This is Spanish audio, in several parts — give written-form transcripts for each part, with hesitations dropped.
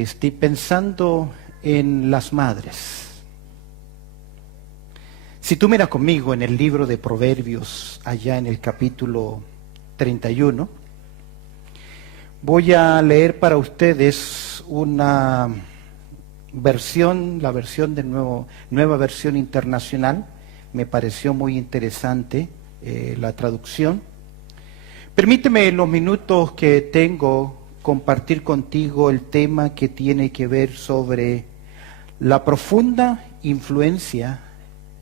Estoy pensando en las madres. Si tú miras conmigo en el libro de Proverbios, allá en el capítulo 31, voy a leer para ustedes una versión, la versión de nueva versión internacional. Me pareció muy interesante la traducción. Permíteme en los minutos que tengo compartir contigo el tema que tiene que ver sobre la profunda influencia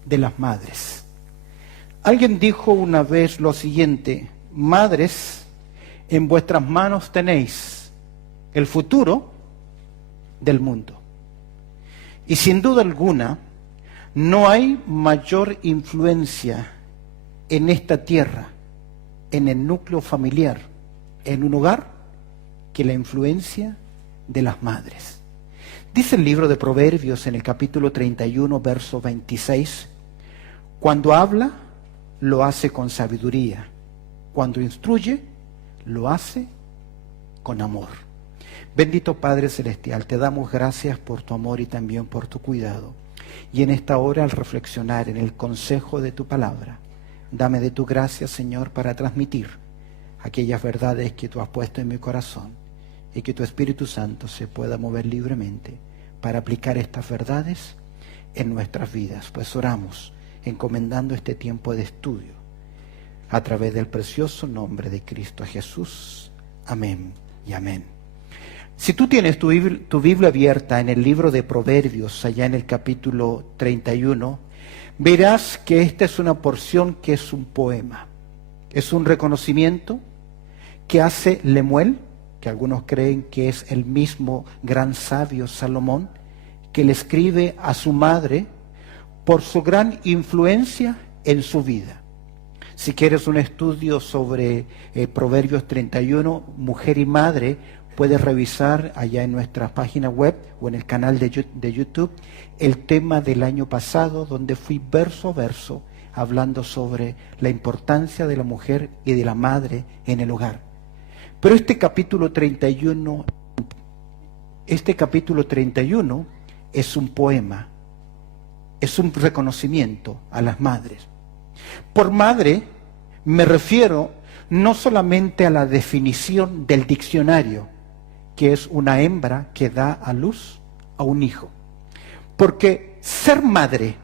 de las madres. Alguien dijo una vez lo siguiente: madres, en vuestras manos tenéis el futuro del mundo. Y sin duda alguna, no hay mayor influencia en esta tierra, en el núcleo familiar, en un hogar, que la influencia de las madres. Dice el libro de Proverbios en el capítulo 31, verso 26, cuando habla, lo hace con sabiduría. Cuando instruye, lo hace con amor. Bendito Padre Celestial, te damos gracias por tu amor y también por tu cuidado. Y en esta hora, al reflexionar en el consejo de tu palabra, dame de tu gracia, Señor, para transmitir aquellas verdades que tú has puesto en mi corazón, y que tu Espíritu Santo se pueda mover libremente para aplicar estas verdades en nuestras vidas. Pues oramos encomendando este tiempo de estudio a través del precioso nombre de Cristo Jesús. Amén y amén. Si tú tienes tu Biblia abierta en el libro de Proverbios, allá en el capítulo 31, verás que esta es una porción que es un poema. Es un reconocimiento que hace Lemuel, que algunos creen que es el mismo gran sabio Salomón, que le escribe a su madre por su gran influencia en su vida. Si quieres un estudio sobre Proverbios 31, mujer y madre, puedes revisar allá en nuestra página web o en el canal de YouTube el tema del año pasado, donde fui verso a verso hablando sobre la importancia de la mujer y de la madre en el hogar. Pero este capítulo 31 es un poema, es un reconocimiento a las madres. Por madre me refiero no solamente a la definición del diccionario, que es una hembra que da a luz a un hijo. Porque ser madre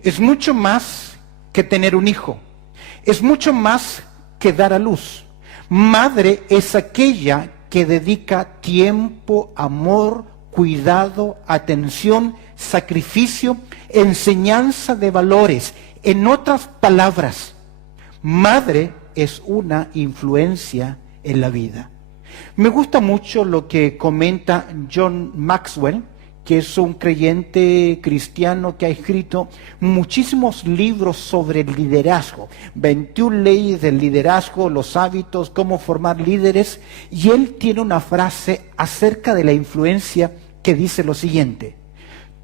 es mucho más que tener un hijo, es mucho más que dar a luz. Madre es aquella que dedica tiempo, amor, cuidado, atención, sacrificio, enseñanza de valores. En otras palabras, madre es una influencia en la vida. Me gusta mucho lo que comenta John Maxwell, que es un creyente cristiano que ha escrito muchísimos libros sobre el liderazgo, 21 leyes del liderazgo, los hábitos, cómo formar líderes, y él tiene una frase acerca de la influencia que dice lo siguiente: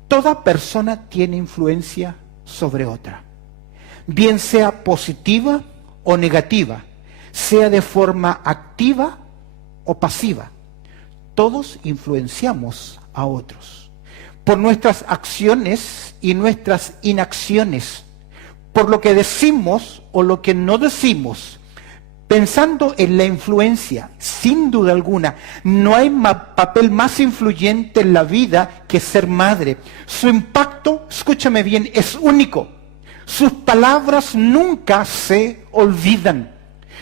toda persona tiene influencia sobre otra, bien sea positiva o negativa, sea de forma activa o pasiva. Todos influenciamos a otros por nuestras acciones y nuestras inacciones, por lo que decimos o lo que no decimos. Pensando en la influencia, sin duda alguna, no hay papel más influyente en la vida que ser madre. Su impacto, escúchame bien, es único. Sus palabras nunca se olvidan.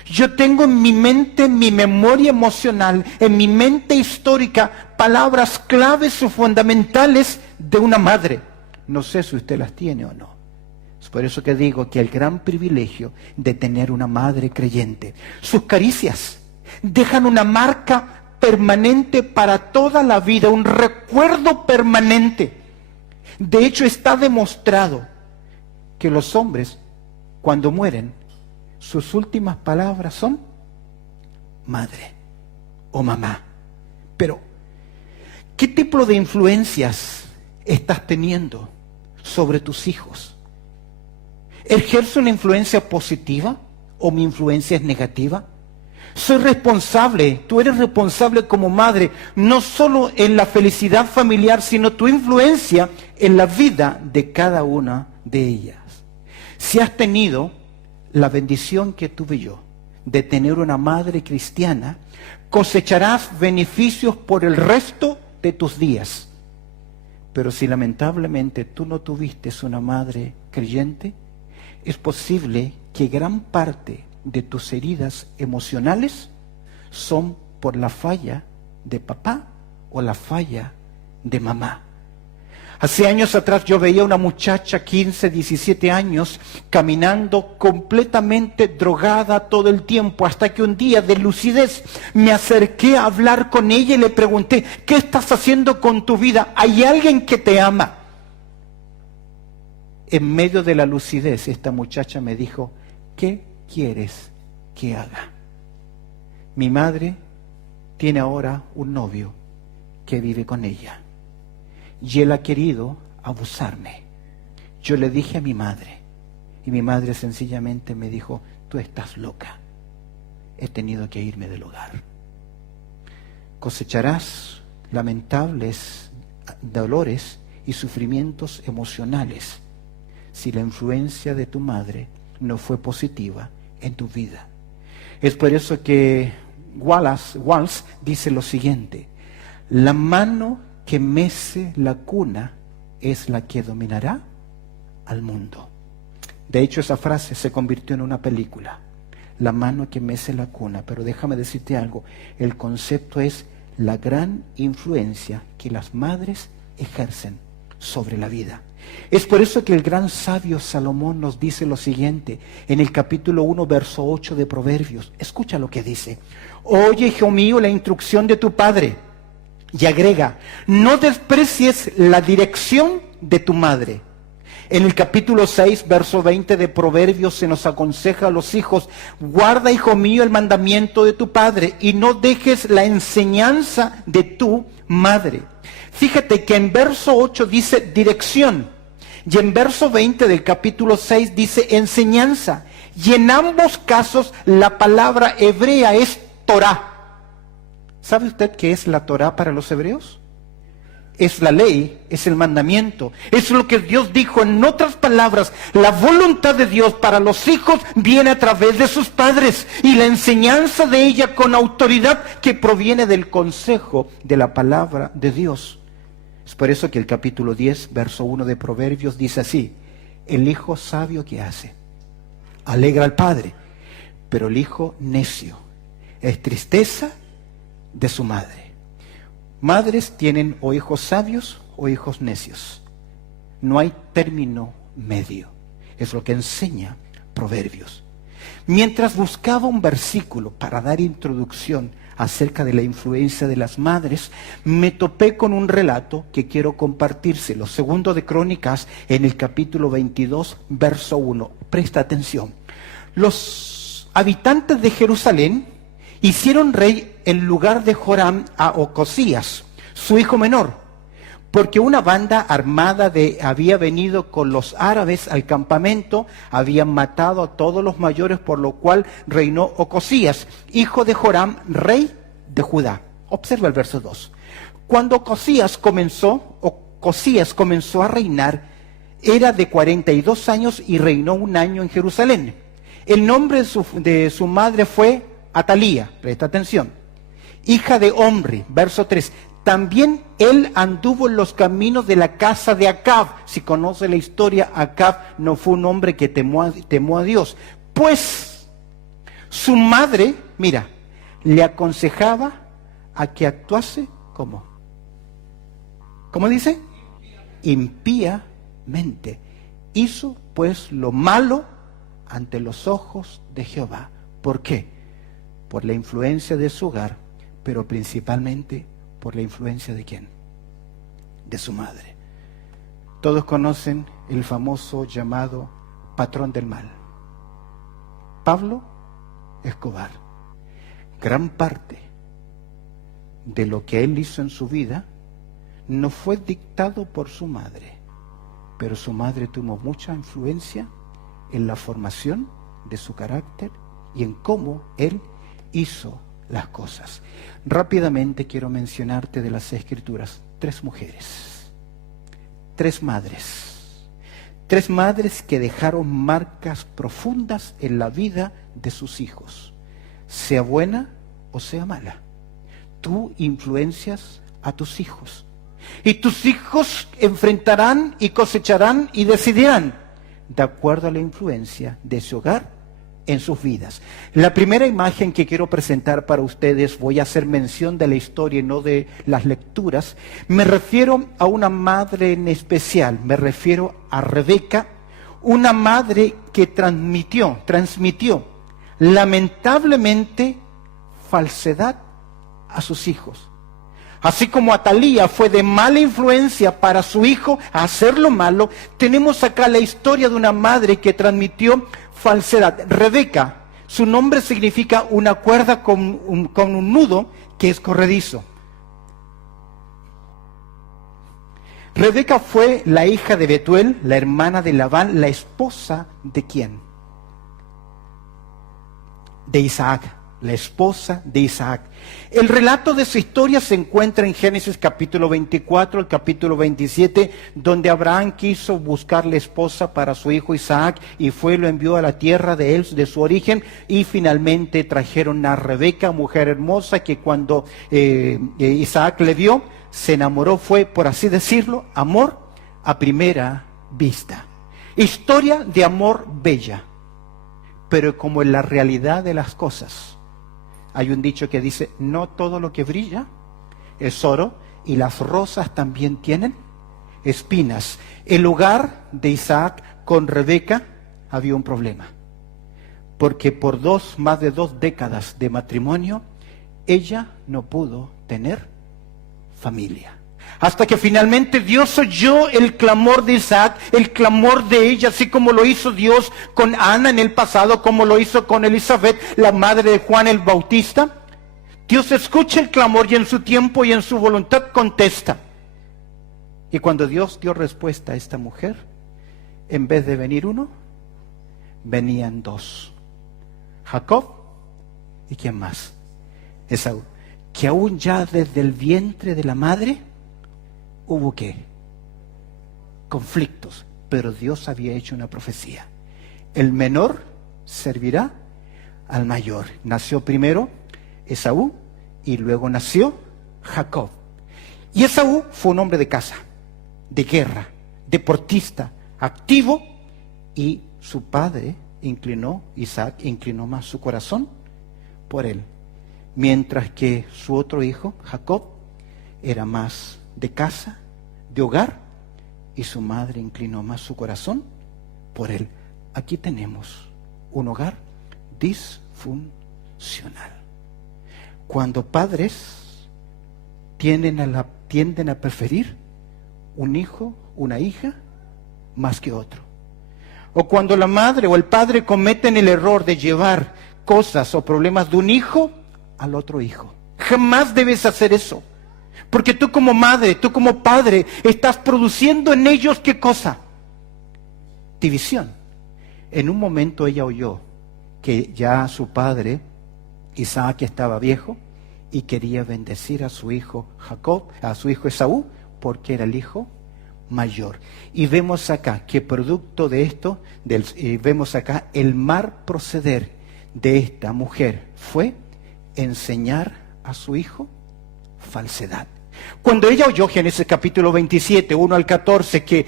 Yo tengo en mi mente, en mi memoria emocional, en mi mente histórica, palabras claves o fundamentales de una madre. No sé si usted las tiene o no. Es por eso que digo que el gran privilegio de tener una madre creyente. Sus caricias dejan una marca permanente para toda la vida, un recuerdo permanente. De hecho, está demostrado que los hombres, cuando mueren, sus últimas palabras son madre o mamá. Pero, ¿qué tipo de influencias estás teniendo sobre tus hijos? ¿Ejerce una influencia positiva o mi influencia es negativa? Soy responsable, tú eres responsable como madre, no solo en la felicidad familiar, sino tu influencia en la vida de cada una de ellas. Si has tenido la bendición que tuve yo de tener una madre cristiana, cosecharás beneficios por el resto de tus días. Pero si lamentablemente tú no tuviste una madre creyente, es posible que gran parte de tus heridas emocionales son por la falla de papá o la falla de mamá. Hace años atrás yo veía una muchacha, 15, 17 años, caminando completamente drogada todo el tiempo, hasta que un día de lucidez me acerqué a hablar con ella y le pregunté, ¿qué estás haciendo con tu vida? ¿Hay alguien que te ama? En medio de la lucidez, esta muchacha me dijo, ¿qué quieres que haga? Mi madre tiene ahora un novio que vive con ella. Y él ha querido abusarme. Yo le dije a mi madre, y mi madre sencillamente me dijo, tú estás loca. He tenido que irme del hogar. Cosecharás lamentables dolores y sufrimientos emocionales si la influencia de tu madre no fue positiva en tu vida. Es por eso que Wallace dice lo siguiente: la mano que mece la cuna es la que dominará al mundo. De hecho, esa frase se convirtió en una película, la mano que mece la cuna. Pero déjame decirte algo, el concepto es la gran influencia que las madres ejercen sobre la vida. Es por eso que el gran sabio Salomón nos dice lo siguiente, en el capítulo 1, verso 8 de Proverbios. Escucha lo que dice: oye, hijo mío, la instrucción de tu padre. Y agrega, no desprecies la dirección de tu madre. En el capítulo 6, verso 20 de Proverbios se nos aconseja a los hijos, guarda, hijo mío, el mandamiento de tu padre y no dejes la enseñanza de tu madre. Fíjate que en verso 8 dice dirección y en verso 20 del capítulo 6 dice enseñanza. Y en ambos casos la palabra hebrea es Torah. ¿Sabe usted qué es la Torah para los hebreos? Es la ley, es el mandamiento, es lo que Dios dijo. En otras palabras, la voluntad de Dios para los hijos viene a través de sus padres y la enseñanza de ella con autoridad que proviene del consejo de la palabra de Dios. Es por eso que el capítulo 10, verso 1 de Proverbios dice así: el hijo sabio, ¿qué hace? Alegra al padre, pero el hijo necio es tristeza de su madre. Madres tienen o hijos sabios o hijos necios. No hay término medio. Es lo que enseña Proverbios. Mientras buscaba un versículo para dar introducción acerca de la influencia de las madres, me topé con un relato que quiero compartírselo. Segundo de Crónicas, en el capítulo 22, verso 1. Presta atención. Los habitantes de Jerusalén hicieron rey en lugar de Joram a Ocosías, su hijo menor, porque una banda armada había venido con los árabes al campamento, habían matado a todos los mayores, por lo cual reinó Ocosías, hijo de Joram, rey de Judá. Observa el verso 2. Cuando Ocosías comenzó a reinar, era de 42 años y reinó un año en Jerusalén. El nombre de su madre fue Atalía, presta atención, hija de Omri, verso 3. También él anduvo en los caminos de la casa de Acab. Si conoce la historia, Acab no fue un hombre que temó a Dios. Pues su madre, mira, le aconsejaba a que actuase ¿cómo? ¿Cómo dice? Impíamente. Hizo pues lo malo ante los ojos de Jehová. ¿Por qué? Por la influencia de su hogar, pero principalmente por la influencia de ¿quién? De su madre. Todos conocen el famoso llamado patrón del mal, Pablo Escobar. Gran parte de lo que él hizo en su vida no fue dictado por su madre, pero su madre tuvo mucha influencia en la formación de su carácter y en cómo él hizo las cosas. Rápidamente quiero mencionarte de las Escrituras 3 mujeres, 3 madres, 3 madres que dejaron marcas profundas en la vida de sus hijos, sea buena o sea mala. Tú influencias a tus hijos y tus hijos enfrentarán y cosecharán y decidirán de acuerdo a la influencia de ese hogar en sus vidas. La primera imagen que quiero presentar para ustedes, voy a hacer mención de la historia y no de las lecturas. Me refiero a una madre en especial, me refiero a Rebeca, una madre que transmitió lamentablemente falsedad a sus hijos. Así como Atalía fue de mala influencia para su hijo a hacer lo malo, tenemos acá la historia de una madre que transmitió falsedad. Rebeca, su nombre significa una cuerda con un nudo que es corredizo. Rebeca fue la hija de Betuel, la hermana de Labán, la esposa ¿de quién? De Isaac. La esposa de Isaac. El relato de su historia se encuentra en Génesis capítulo 24, el capítulo 27, donde Abraham quiso buscarle esposa para su hijo Isaac y lo envió a la tierra de él, de su origen, y finalmente trajeron a Rebeca, mujer hermosa, que cuando Isaac le vio, se enamoró. Fue, por así decirlo, amor a primera vista. Historia de amor bella, pero como en la realidad de las cosas, hay un dicho que dice, no todo lo que brilla es oro, y las rosas también tienen espinas. El hogar de Isaac con Rebeca había un problema, porque por más de 2 décadas de matrimonio, ella no pudo tener familia. Hasta que finalmente Dios oyó el clamor de Isaac, el clamor de ella, así como lo hizo Dios con Ana en el pasado, como lo hizo con Elizabeth, la madre de Juan el Bautista. Dios escucha el clamor y en su tiempo y en su voluntad contesta. Y cuando Dios dio respuesta a esta mujer, en vez de venir uno, venían 2. Jacob y ¿quién más? Esaú. Que aún ya desde el vientre de la madre hubo ¿qué? Conflictos, pero Dios había hecho una profecía. El menor servirá al mayor. Nació primero Esaú y luego nació Jacob. Y Esaú fue un hombre de casa, de guerra, deportista, activo, y su padre Isaac inclinó más su corazón por él. Mientras que su otro hijo, Jacob, era más de casa, de hogar, y su madre inclinó más su corazón por él. Aquí tenemos un hogar disfuncional. Cuando padres tienden a preferir un hijo, una hija, más que otro. O cuando la madre o el padre cometen el error de llevar cosas o problemas de un hijo al otro hijo. Jamás debes hacer eso. Porque tú como madre, tú como padre, estás produciendo en ellos ¿qué cosa? División. En un momento ella oyó que ya su padre, Isaac, estaba viejo y quería bendecir a su hijo Jacob, a su hijo Esaú, porque era el hijo mayor. Y vemos acá que producto de esto, vemos acá el mal proceder de esta mujer fue enseñar a su hijo falsedad. Cuando ella oyó, Génesis capítulo 27, 1 al 14, que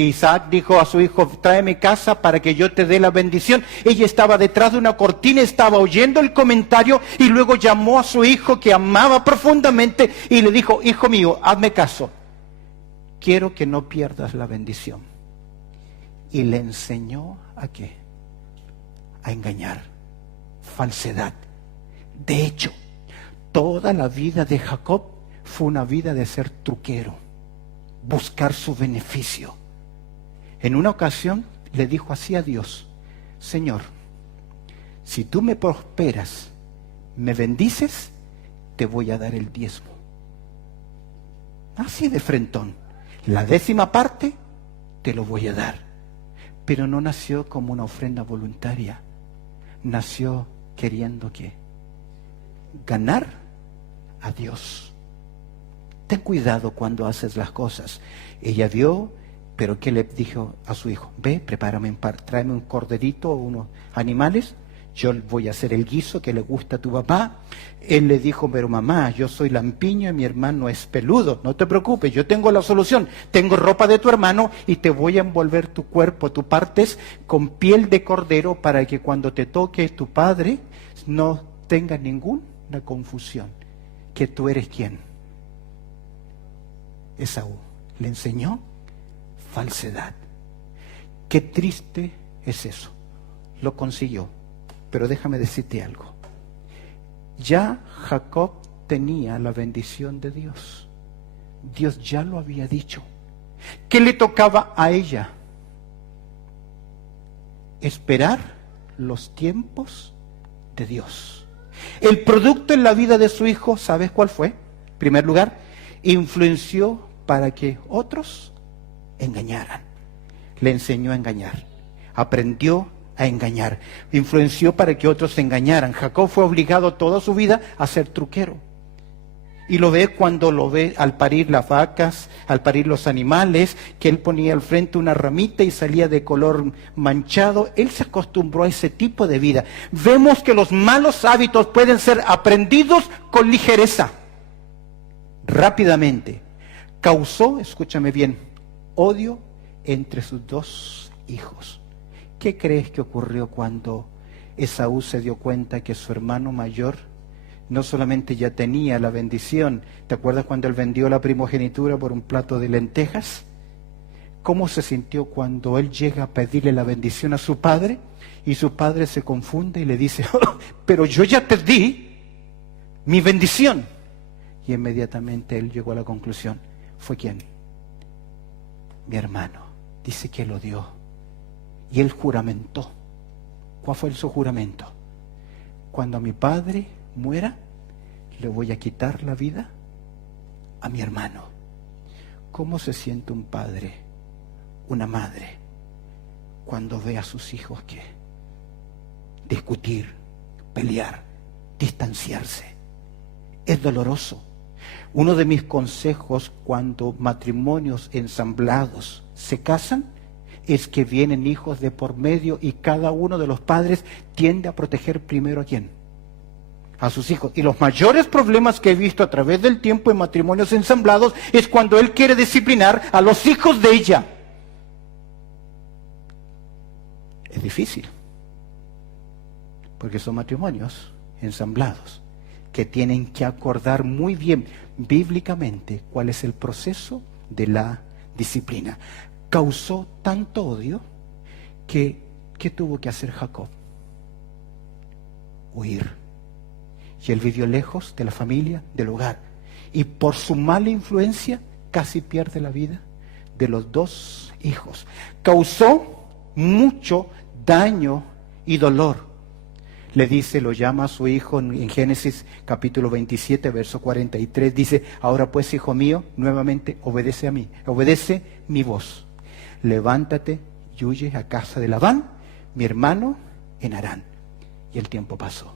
Isaac dijo a su hijo, tráeme casa para que yo te dé la bendición, ella estaba detrás de una cortina, estaba oyendo el comentario, y luego llamó a su hijo que amaba profundamente y le dijo, hijo mío, hazme caso, quiero que no pierdas la bendición. Y le enseñó ¿a qué? A engañar, falsedad. De hecho, toda la vida de Jacob fue una vida de ser truquero, buscar su beneficio. En una ocasión le dijo así a Dios, Señor, si tú me prosperas, me bendices, te voy a dar el diezmo. Así de frentón, la 10ª parte te lo voy a dar. Pero no nació como una ofrenda voluntaria, nació queriendo ¿qué? ganar a Dios. Ten cuidado cuando haces las cosas. Ella vio, pero ¿qué le dijo a su hijo? Ve, prepárame, tráeme un corderito o unos animales. Yo voy a hacer el guiso que le gusta a tu papá. Él le dijo, pero mamá, yo soy lampiño y mi hermano es peludo. No te preocupes, yo tengo la solución. Tengo ropa de tu hermano y te voy a envolver tu cuerpo, tus partes, con piel de cordero para que cuando te toque tu padre no tenga ninguna confusión. Que tú eres quién. Esaú le enseñó falsedad. Qué triste es eso. Lo consiguió. Pero déjame decirte algo. Ya Jacob tenía la bendición de Dios. Dios ya lo había dicho. ¿Qué le tocaba a ella? Esperar los tiempos de Dios. El producto en la vida de su hijo, ¿sabes cuál fue? En primer lugar, influenció para que otros engañaran. Le enseñó a engañar. Aprendió a engañar. Influenció para que otros se engañaran. Jacob fue obligado toda su vida a ser truquero. Y lo ve cuando lo ve al parir las vacas, al parir los animales, que él ponía al frente una ramita y salía de color manchado. Él se acostumbró a ese tipo de vida. Vemos que los malos hábitos pueden ser aprendidos con ligereza. Rápidamente. Causó, escúchame bien, odio entre sus dos hijos. ¿Qué crees que ocurrió cuando Esaú se dio cuenta que su hermano mayor no solamente ya tenía la bendición? ¿Te acuerdas cuando él vendió la primogenitura por un plato de lentejas? ¿Cómo se sintió cuando él llega a pedirle la bendición a su padre? Y su padre se confunde y le dice, oh, pero yo ya te di mi bendición. Y inmediatamente él llegó a la conclusión, ¿fue quién? Mi hermano. Dice que lo dio. Y él juramentó. ¿Cuál fue su juramento? Cuando mi padre muera, le voy a quitar la vida a mi hermano. ¿Cómo se siente un padre, una madre, cuando ve a sus hijos que discutir, pelear, distanciarse? Es doloroso. Uno de mis consejos cuando matrimonios ensamblados se casan es que vienen hijos de por medio y cada uno de los padres tiende a proteger primero ¿a quién? A sus hijos. Y los mayores problemas que he visto a través del tiempo en matrimonios ensamblados es cuando él quiere disciplinar a los hijos de ella. Es difícil, porque son matrimonios ensamblados que tienen que acordar muy bien bíblicamente cuál es el proceso de la disciplina. Causó tanto odio que ¿qué tuvo que hacer Jacob? Huir. Y él vivió lejos de la familia, del hogar. Y por su mala influencia casi pierde la vida de los dos hijos. Causó mucho daño y dolor. Le dice, lo llama a su hijo en Génesis capítulo 27, verso 43. Dice, ahora pues, hijo mío, nuevamente obedece a mí. Obedece mi voz. Levántate y huye a casa de Labán, mi hermano, en Harán. Y el tiempo pasó.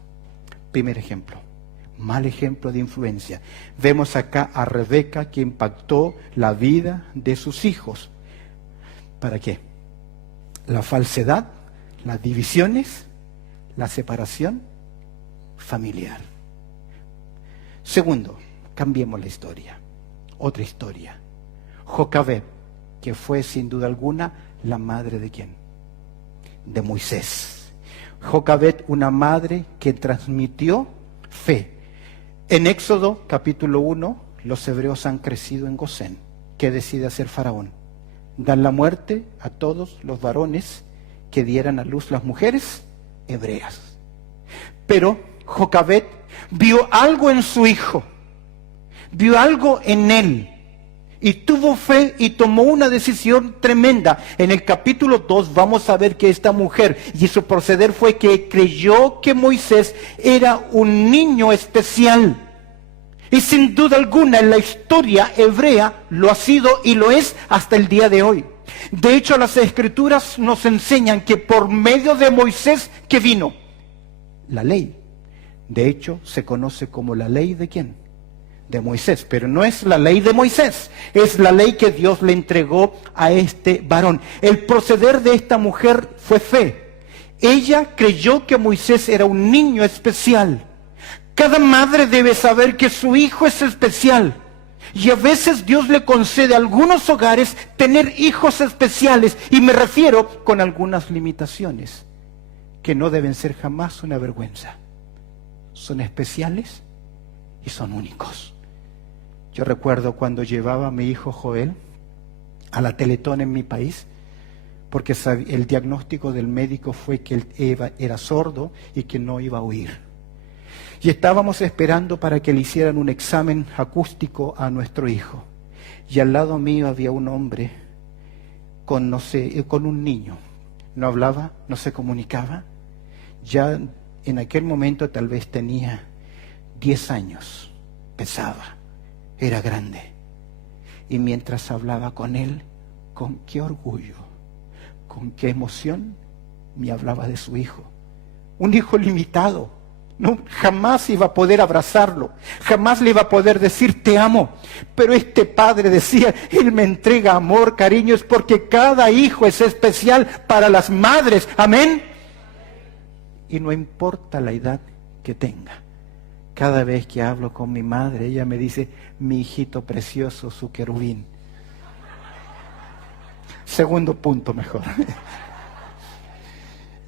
Primer ejemplo, mal ejemplo de influencia. Vemos acá a Rebeca que impactó la vida de sus hijos. ¿Para qué? La falsedad, las divisiones, la separación familiar. Segundo, cambiemos la historia. Otra historia. Jocabed, que fue sin duda alguna la madre de ¿quién? De Moisés. Jocabed, una madre que transmitió fe. En Éxodo capítulo 1, los hebreos han crecido en Gosén. ¿Qué decide hacer Faraón? Dar la muerte a todos los varones que dieran a luz las mujeres hebreas. Pero Jocabed vio algo en su hijo, vio algo en él, y tuvo fe y tomó una decisión tremenda. En el capítulo 2 vamos a ver que esta mujer y su proceder fue que creyó que Moisés era un niño especial. Y sin duda alguna en la historia hebrea lo ha sido y lo es hasta el día de hoy. De hecho, las Escrituras nos enseñan que por medio de Moisés, ¿qué vino? La ley. De hecho, se conoce como la ley de ¿quién? De Moisés. Pero no es la ley de Moisés, es la ley que Dios le entregó a este varón. El proceder de esta mujer fue fe. Ella creyó que Moisés era un niño especial. Cada madre debe saber que su hijo es especial. Y a veces Dios le concede a algunos hogares tener hijos especiales. Y me refiero con algunas limitaciones que no deben ser jamás una vergüenza. Son especiales y son únicos. Yo recuerdo cuando llevaba a mi hijo Joel a la Teletón en mi país, porque el diagnóstico del médico fue que él era sordo y que no iba a oír. Y estábamos esperando para que le hicieran un examen acústico a nuestro hijo. Y al lado mío había un hombre con un niño. No hablaba, no se comunicaba. Ya en aquel momento tal vez tenía 10 años. Pesaba, era grande. Y mientras hablaba con él, con qué orgullo, con qué emoción me hablaba de su hijo. Un hijo limitado. No, jamás iba a poder abrazarlo, jamás le iba a poder decir te amo. Pero este padre decía, él me entrega amor, cariño, es porque cada hijo es especial para las madres. Amén. Y no importa la edad que tenga. Cada vez que hablo con mi madre, ella me dice, mi hijito precioso, su querubín. Segundo punto mejor.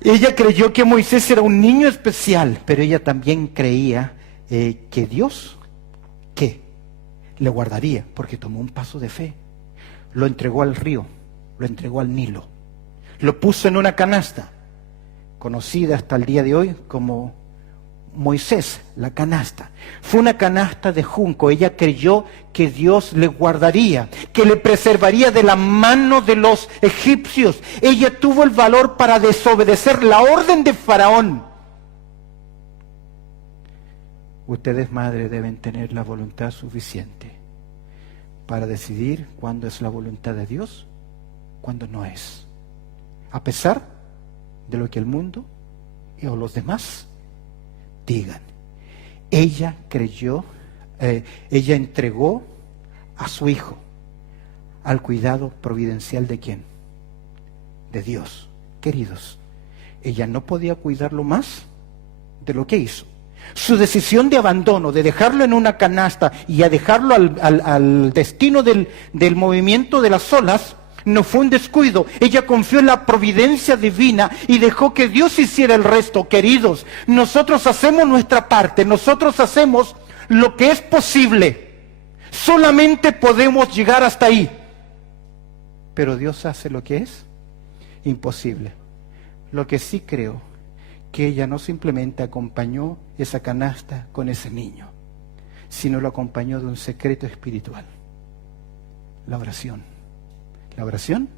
Ella creyó que Moisés era un niño especial, pero ella también creía que Dios, ¿qué? Le guardaría, porque tomó un paso de fe. Lo entregó al río, lo entregó al Nilo, lo puso en una canasta, conocida hasta el día de hoy como Moisés, la canasta. Fue una canasta de junco. Ella creyó que Dios le guardaría, que le preservaría de la mano de los egipcios. Ella tuvo el valor para desobedecer la orden de Faraón. Ustedes, madres, deben tener la voluntad suficiente para decidir cuándo es la voluntad de Dios, cuándo no es. A pesar de lo que el mundo o los demás digan. Ella creyó, ella entregó a su hijo al cuidado providencial de ¿quién? De Dios. Queridos, ella no podía cuidarlo más de lo que hizo. Su decisión de abandono, de dejarlo en una canasta y a dejarlo al destino del movimiento de las olas, no fue un descuido. Ella confió en la providencia divina y dejó que Dios hiciera el resto. Queridos, nosotros hacemos nuestra parte, nosotros hacemos lo que es posible. Solamente podemos llegar hasta ahí. Pero Dios hace lo que es imposible. Lo que sí creo, que ella no simplemente acompañó esa canasta con ese niño, sino lo acompañó de un secreto espiritual: la oración. La oración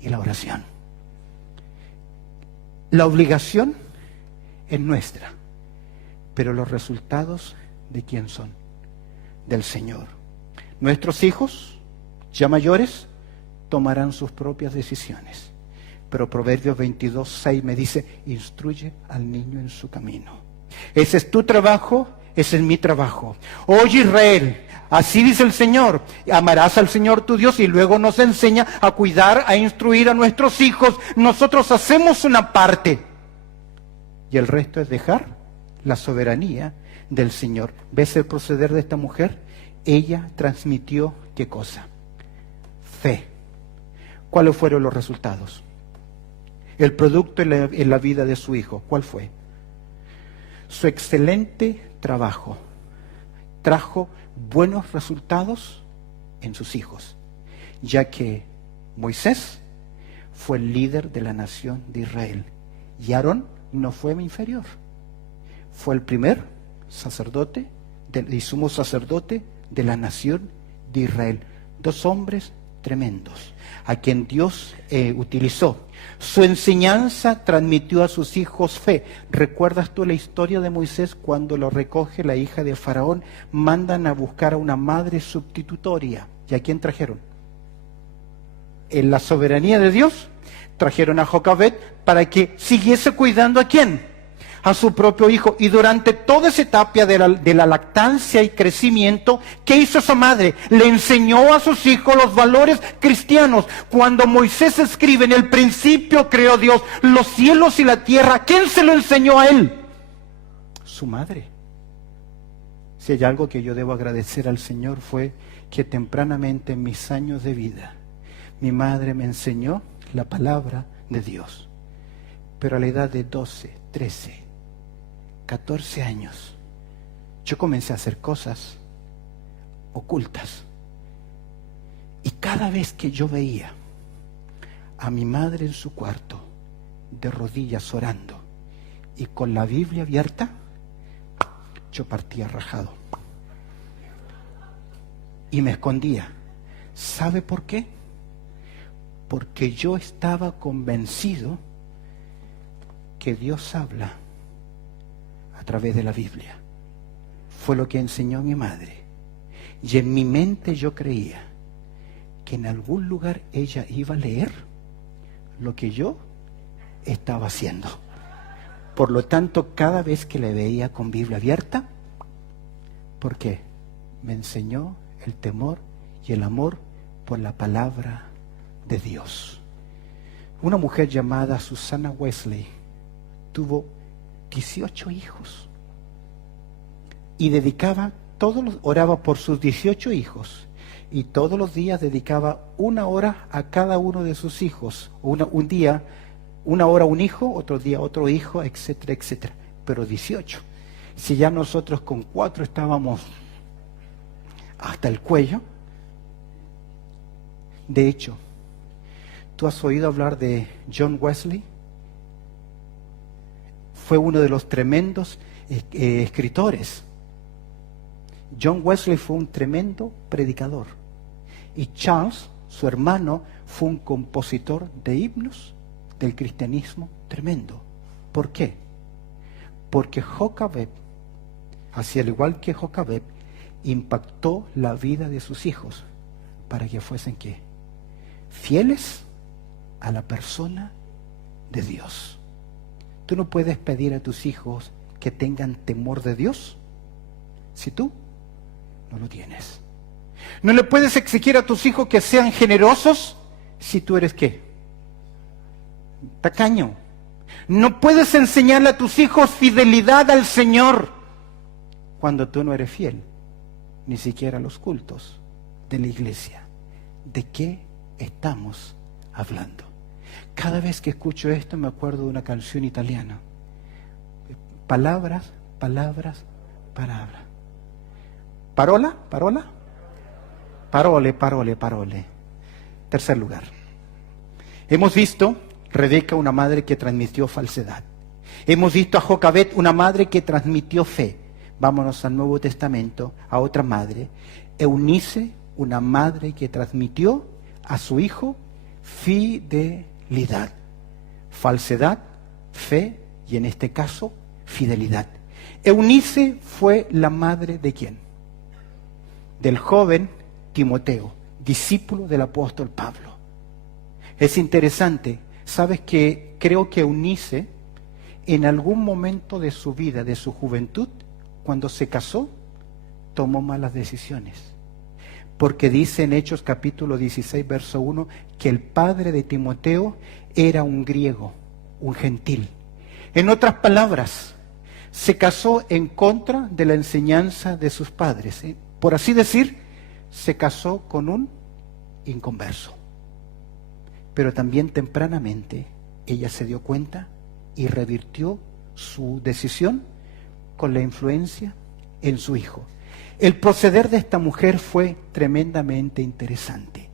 y la oración. La obligación es nuestra, pero los resultados, ¿de quién son? Del Señor. Nuestros hijos, ya mayores, tomarán sus propias decisiones. Pero Proverbios 22:6 me dice, instruye al niño en su camino. Ese es tu trabajo, ese es mi trabajo. Oye, Israel, así dice el Señor, amarás al Señor tu Dios, y luego nos enseña a cuidar, a instruir a nuestros hijos. Nosotros hacemos una parte y el resto es dejar la soberanía del Señor. ¿Ves el proceder de esta mujer? Ella transmitió, ¿qué cosa? Fe. ¿Cuáles fueron los resultados? El producto en la vida de su hijo, ¿cuál fue? Su excelente trabajo trajo buenos resultados en sus hijos, ya que Moisés fue el líder de la nación de Israel y Aarón no fue inferior, fue el primer sacerdote y sumo sacerdote de la nación de Israel. Dos hombres tremendos a quien Dios utilizó. Su enseñanza transmitió a sus hijos fe. ¿Recuerdas tú la historia de Moisés cuando lo recoge la hija de Faraón? Mandan a buscar a una madre sustitutoria. ¿Y a quién trajeron? En la soberanía de Dios trajeron a Jocabed para que siguiese cuidando ¿a quién? a su propio hijo. Y durante toda esa etapa de la lactancia y crecimiento, ¿qué hizo esa madre? Le enseñó a sus hijos los valores cristianos. Cuando Moisés escribe, en el principio creó Dios los cielos y la tierra, ¿quién se lo enseñó a él? Su madre. Si hay algo que yo debo agradecer al Señor fue que tempranamente en mis años de vida, mi madre me enseñó la palabra de Dios. Pero a la edad de 12, 13, 14 años, yo comencé a hacer cosas ocultas. Y cada vez que yo veía a mi madre en su cuarto, de rodillas orando y con la Biblia abierta, yo partía rajado. Y me escondía. ¿Sabe por qué? Porque yo estaba convencido que Dios habla a través de la Biblia. Fue lo que enseñó mi madre. Y en mi mente yo creía que en algún lugar ella iba a leer lo que yo estaba haciendo. Por lo tanto, cada vez que le veía con Biblia abierta, ¿por qué? Me enseñó el temor y el amor por la palabra de Dios. Una mujer llamada Susana Wesley tuvo 18 hijos y oraba por sus 18 hijos y todos los días dedicaba 1 hora a cada uno de sus hijos. Un día 1 hora a un hijo, otro día otro hijo, etcétera, etcétera. Pero 18. Si ya nosotros con 4 estábamos hasta el cuello. De hecho, ¿tú has oído hablar de John Wesley? Fue uno de los tremendos escritores. John Wesley fue un tremendo predicador. Y Charles, su hermano, fue un compositor de himnos del cristianismo tremendo. ¿Por qué? Porque Jocabed, así al igual que Jocabed, impactó la vida de sus hijos para que fuesen ¿qué? Fieles a la persona de Dios. Tú no puedes pedir a tus hijos que tengan temor de Dios si tú no lo tienes. No le puedes exigir a tus hijos que sean generosos si tú eres ¿qué? Tacaño. No puedes enseñarle a tus hijos fidelidad al Señor cuando tú no eres fiel, ni siquiera a los cultos de la iglesia. ¿De qué estamos hablando? Cada vez que escucho esto me acuerdo de una canción italiana. Palabras, palabras, palabras. ¿Parola? ¿Parola? Parole, parole, parole. Tercer lugar. Hemos visto Rebeca, una madre que transmitió falsedad. Hemos visto a Jocabed, una madre que transmitió fe. Vámonos al Nuevo Testamento, a otra madre. Eunice, una madre que transmitió a su hijo fidelidad. Falsedad, fe y en este caso, fidelidad. Eunice fue la madre ¿de quién? Del joven Timoteo, discípulo del apóstol Pablo. Es interesante, sabes que creo que Eunice en algún momento de su vida, de su juventud, cuando se casó, tomó malas decisiones. Porque dice en Hechos capítulo 16, verso 1, que el padre de Timoteo era un griego, un gentil. En otras palabras, se casó en contra de la enseñanza de sus padres. Por así decir, se casó con un inconverso. Pero también tempranamente ella se dio cuenta y revirtió su decisión con la influencia en su hijo. El proceder de esta mujer fue tremendamente interesante.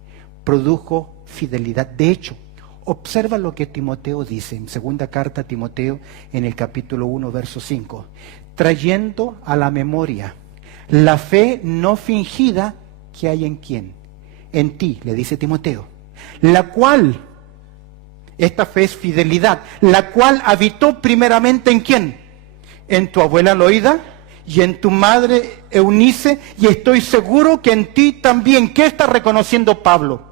Produjo fidelidad. De hecho, observa lo que Timoteo dice en segunda carta a Timoteo en el capítulo 1, verso 5. Trayendo a la memoria la fe no fingida que hay en quién. En ti, le dice Timoteo. La cual, esta fe es fidelidad, la cual habitó primeramente en quién. En tu abuela Loida y en tu madre Eunice, y estoy seguro que en ti también. ¿Qué está reconociendo Pablo?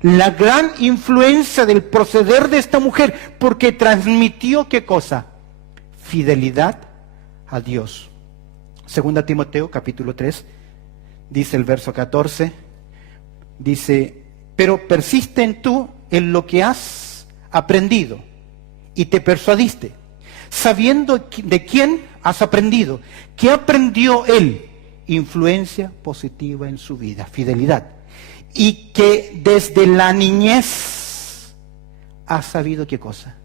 La gran influencia del proceder de esta mujer, porque transmitió ¿qué cosa? fidelidad a Dios. Segunda Timoteo, capítulo 3, dice el verso 14, dice, pero persiste tú en lo que has aprendido y te persuadiste, sabiendo de quién has aprendido, qué aprendió él, influencia positiva en su vida, fidelidad, y que desde la niñez has sabido qué cosa,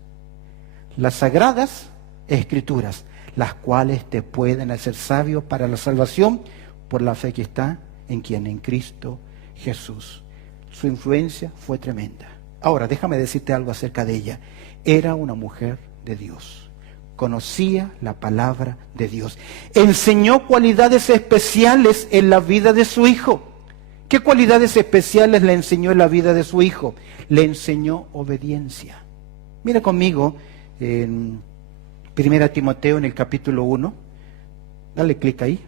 las sagradas escrituras, las cuales te pueden hacer sabio para la salvación por la fe que está en quien, en Cristo Jesús. Su influencia fue tremenda. Ahora, déjame decirte algo acerca de ella. Era una mujer de Dios. Conocía la palabra de Dios. Enseñó cualidades especiales en la vida de su hijo. ¿Qué cualidades especiales le enseñó en la vida de su hijo? Le enseñó obediencia. Mira conmigo en 1 Timoteo en el capítulo 1. Dale clic ahí.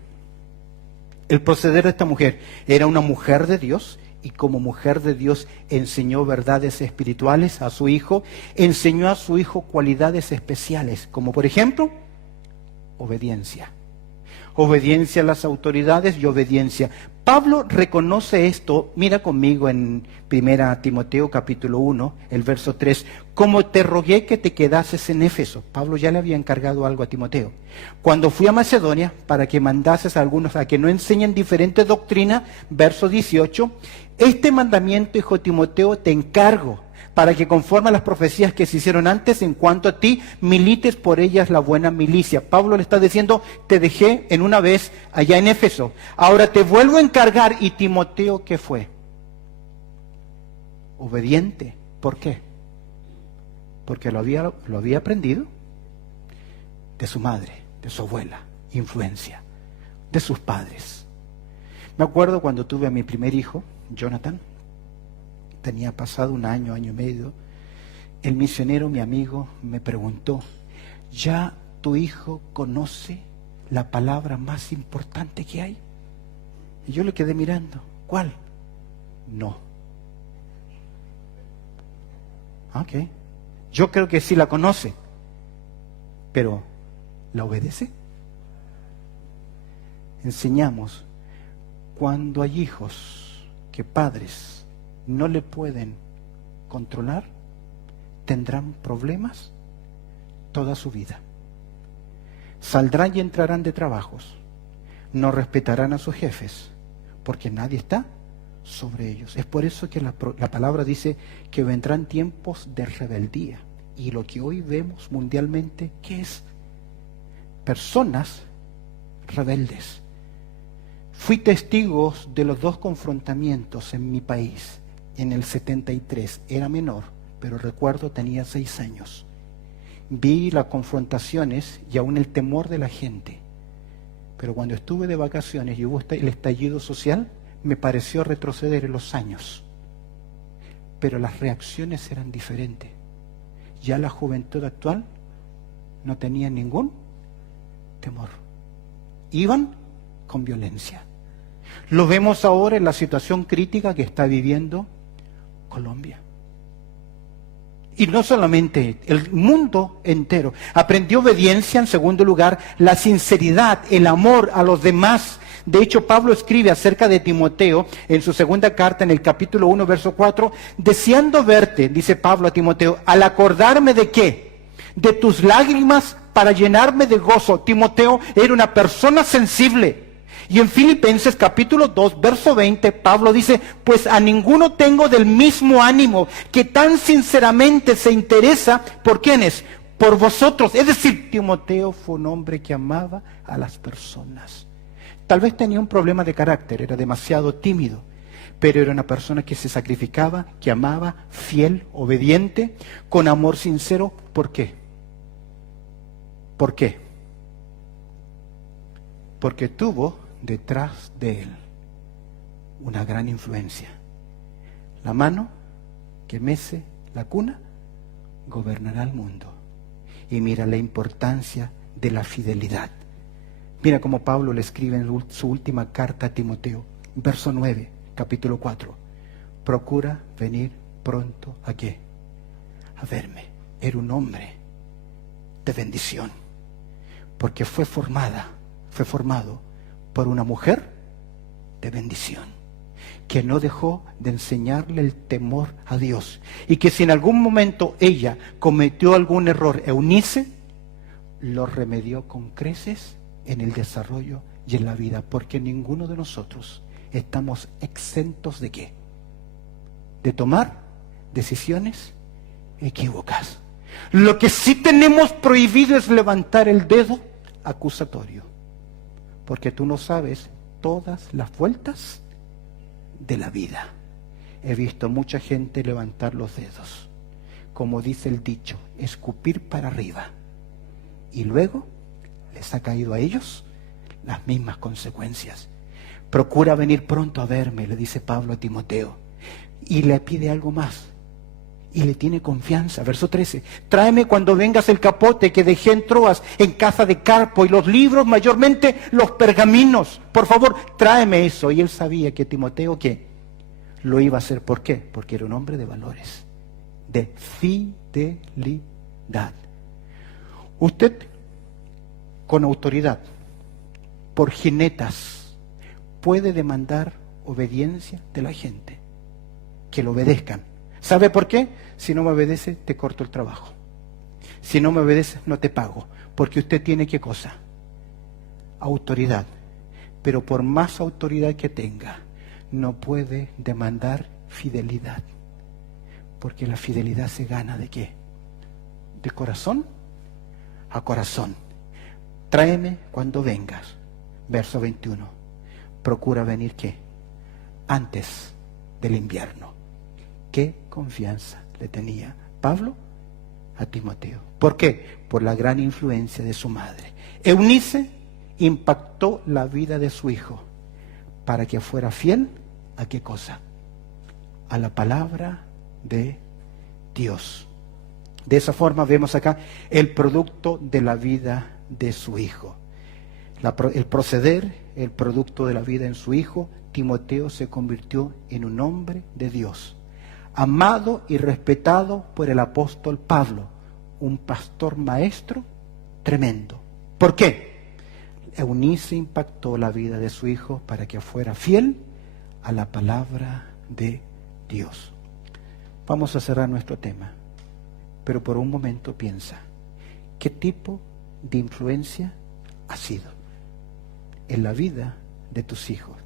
El proceder de esta mujer era una mujer de Dios, y como mujer de Dios enseñó verdades espirituales a su hijo, enseñó a su hijo cualidades especiales, como por ejemplo, obediencia. Obediencia a las autoridades y obediencia. Pablo reconoce esto, mira conmigo en 1 Timoteo capítulo 1, el verso 3, como te rogué que te quedases en Éfeso. Pablo ya le había encargado algo a Timoteo. Cuando fui a Macedonia, para que mandases a algunos a que no enseñen diferentes doctrinas, verso 18, este mandamiento, hijo Timoteo, te encargo, para que conforme a las profecías que se hicieron antes, en cuanto a ti, milites por ellas la buena milicia. Pablo le está diciendo, te dejé en una vez allá en Éfeso, ahora te vuelvo a encargar. Y Timoteo, ¿qué fue? Obediente. ¿Por qué? Porque lo había aprendido de su madre, de su abuela, influencia, de sus padres. Me acuerdo cuando tuve a mi primer hijo, Jonathan, tenía pasado un año, año y medio, el misionero, mi amigo, me preguntó, ¿ya tu hijo conoce la palabra más importante que hay? Y yo le quedé mirando, ¿cuál? No. Ok, yo creo que sí la conoce, pero ¿la obedece? Enseñamos, cuando hay hijos que padres no le pueden controlar, tendrán problemas toda su vida. Saldrán y entrarán de trabajos, no respetarán a sus jefes, porque nadie está sobre ellos. Es por eso que la palabra dice que vendrán tiempos de rebeldía. Y lo que hoy vemos mundialmente, ¿qué es? Personas rebeldes. Fui testigo de los dos confrontamientos en mi país. En el 73, era menor, pero recuerdo tenía 6 años. Vi las confrontaciones y aún el temor de la gente. Pero cuando estuve de vacaciones y hubo el estallido social, me pareció retroceder en los años. Pero las reacciones eran diferentes. Ya la juventud actual no tenía ningún temor. Iban con violencia. Lo vemos ahora en la situación crítica que está viviendo Colombia. Y no solamente, el mundo entero. Aprendió obediencia, en segundo lugar, la sinceridad, el amor a los demás. De hecho, Pablo escribe acerca de Timoteo en su segunda carta, en el capítulo 1, verso 4, deseando verte, dice Pablo a Timoteo, al acordarme de qué, de tus lágrimas para llenarme de gozo. Timoteo era una persona sensible. Y en Filipenses capítulo 2, verso 20, Pablo dice, pues a ninguno tengo del mismo ánimo, que tan sinceramente se interesa por quiénes, por vosotros. Es decir, Timoteo fue un hombre que amaba a las personas. Tal vez tenía un problema de carácter, era demasiado tímido, pero era una persona que se sacrificaba, que amaba, fiel, obediente, con amor sincero. ¿Por qué? ¿Por qué? Porque tuvo detrás de él una gran influencia. La mano que mece la cuna gobernará el mundo. Y mira la importancia de la fidelidad. Mira cómo Pablo le escribe en su última carta a Timoteo, verso 9, capítulo 4. Procura venir pronto ¿a qué? A verme. Era un hombre de bendición. porque fue formado por una mujer de bendición, que no dejó de enseñarle el temor a Dios, y que si en algún momento ella cometió algún error, Eunice lo remedió con creces en el desarrollo y en la vida, porque ninguno de nosotros estamos exentos ¿de qué? De tomar decisiones equívocas. Lo que sí tenemos prohibido es levantar el dedo acusatorio, porque tú no sabes todas las vueltas de la vida. He visto mucha gente levantar los dedos, como dice el dicho, escupir para arriba, y luego les ha caído a ellos las mismas consecuencias. Procura venir pronto a verme, le dice Pablo a Timoteo, y le pide algo más, y le tiene confianza. Verso 13, tráeme cuando vengas el capote que dejé en Troas, en casa de Carpo, y los libros, mayormente los pergaminos. Por favor, tráeme eso. Y él sabía que Timoteo, ¿qué? Lo iba a hacer. ¿Por qué? Porque era un hombre de valores, de fidelidad. Usted, con autoridad, por jinetas, puede demandar obediencia de la gente, que lo obedezcan. ¿Sabe por qué? Si no me obedece, te corto el trabajo. Si no me obedeces, no te pago. Porque usted tiene ¿qué cosa? Autoridad. Pero por más autoridad que tenga, no puede demandar fidelidad. Porque la fidelidad se gana ¿de qué? De corazón a corazón. Tráeme cuando vengas. Verso 21. Procura venir ¿qué? Antes del invierno. ¿Qué confianza le tenía Pablo a Timoteo? ¿Por qué? Por la gran influencia de su madre. Eunice impactó la vida de su hijo para que fuera fiel ¿a qué cosa? A la palabra de Dios. De esa forma vemos acá el producto de la vida de su hijo. El proceder, el producto de la vida en su hijo. Timoteo se convirtió en un hombre de Dios, amado y respetado por el apóstol Pablo, un pastor maestro tremendo. ¿Por qué? Eunice impactó la vida de su hijo para que fuera fiel a la palabra de Dios. Vamos a cerrar nuestro tema, pero por un momento piensa, ¿qué tipo de influencia ha sido en la vida de tus hijos?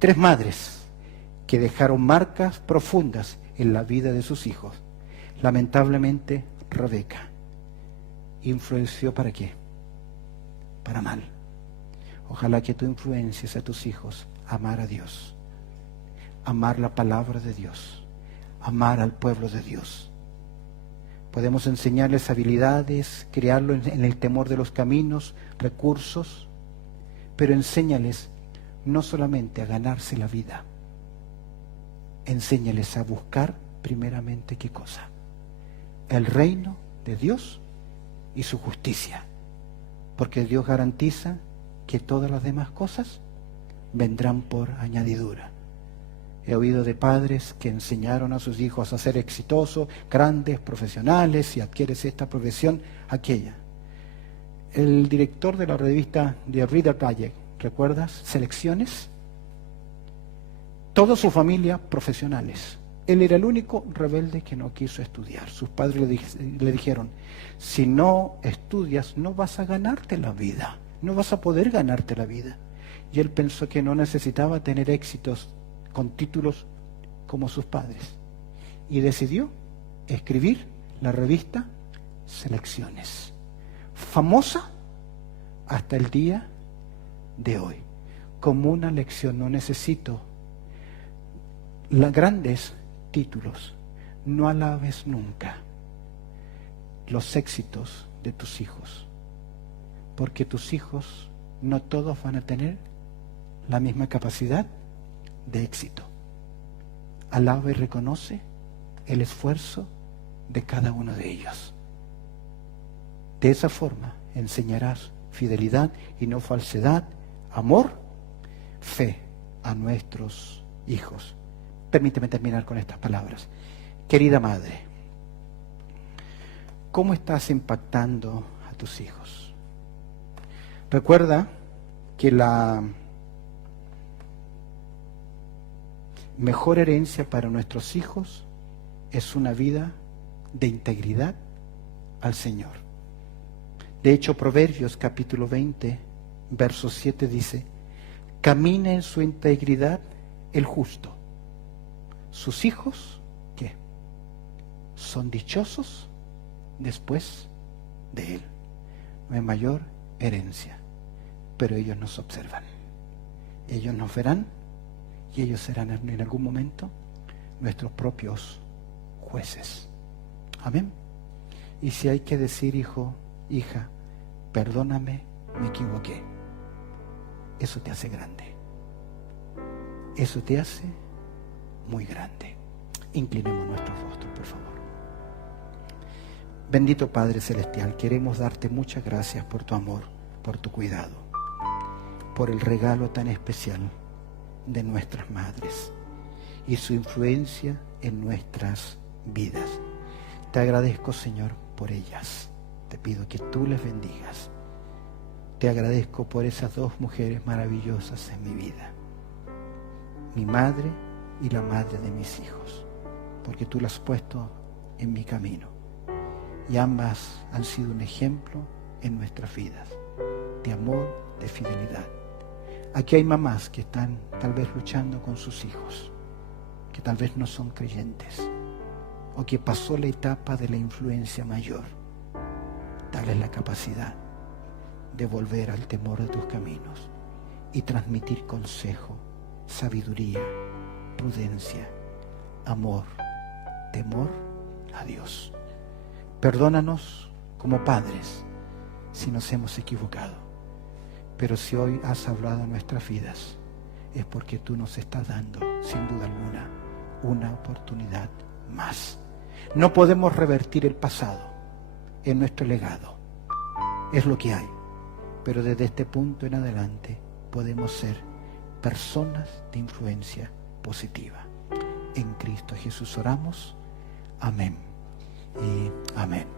3 madres que dejaron marcas profundas en la vida de sus hijos. Lamentablemente, Rebeca influenció ¿para qué? Para mal. Ojalá que tú influencies a tus hijos a amar a Dios, amar la palabra de Dios, amar al pueblo de Dios. Podemos enseñarles habilidades, criarlo en el temor de los caminos, recursos, pero enséñales no solamente a ganarse la vida, enséñales a buscar primeramente ¿qué cosa? El reino de Dios y su justicia, porque Dios garantiza que todas las demás cosas vendrán por añadidura. He oído de padres que enseñaron a sus hijos a ser exitosos, grandes, profesionales, si adquieres esta profesión, aquella. El director de la revista de Reader Digest, ¿recuerdas? Selecciones. Toda su familia profesionales. Él era el único rebelde que no quiso estudiar. Sus padres le dijeron, si no estudias no vas a ganarte la vida, no vas a poder ganarte la vida. Y él pensó que no necesitaba tener éxitos con títulos como sus padres. Y decidió escribir la revista Selecciones, famosa hasta el día de hoy, como una lección. No necesito grandes títulos, no alabes nunca los éxitos de tus hijos, porque tus hijos no todos van a tener la misma capacidad de éxito. Alaba y reconoce el esfuerzo de cada uno de ellos. De esa forma enseñarás fidelidad y no falsedad, amor, fe a nuestros hijos. Permíteme terminar con estas palabras. Querida madre, ¿cómo estás impactando a tus hijos? Recuerda que la mejor herencia para nuestros hijos es una vida de integridad al Señor. De hecho, Proverbios capítulo 20, verso 7 dice: camina en su integridad el justo. Sus hijos, ¿qué? Son dichosos después de él. No hay mayor herencia, pero ellos nos observan. Ellos nos verán y ellos serán en algún momento nuestros propios jueces. Amén. Y si hay que decir, hijo, hija, perdóname, me equivoqué, eso te hace grande. Eso te hace muy grande. Inclinemos nuestros rostros, por favor. Bendito Padre Celestial, queremos darte muchas gracias por tu amor, por tu cuidado, por el regalo tan especial de nuestras madres y su influencia en nuestras vidas. Te agradezco, Señor, por ellas. Te pido que tú les bendigas. Te agradezco por esas dos mujeres maravillosas en mi vida, mi madre y la madre de mis hijos, porque tú las has puesto en mi camino y ambas han sido un ejemplo en nuestras vidas de amor, de fidelidad. Aquí hay mamás que están tal vez luchando con sus hijos, que tal vez no son creyentes o que pasó la etapa de la influencia mayor. Dale la capacidad de volver al temor de tus caminos y transmitir consejo, sabiduría, prudencia, amor, temor a Dios. Perdónanos como padres si nos hemos equivocado, pero si hoy has hablado en nuestras vidas es porque tú nos estás dando, sin duda alguna, una oportunidad más. No podemos revertir el pasado, es nuestro legado, es lo que hay, pero desde este punto en adelante podemos ser personas de influencia positiva. En Cristo Jesús oramos. Amén y amén.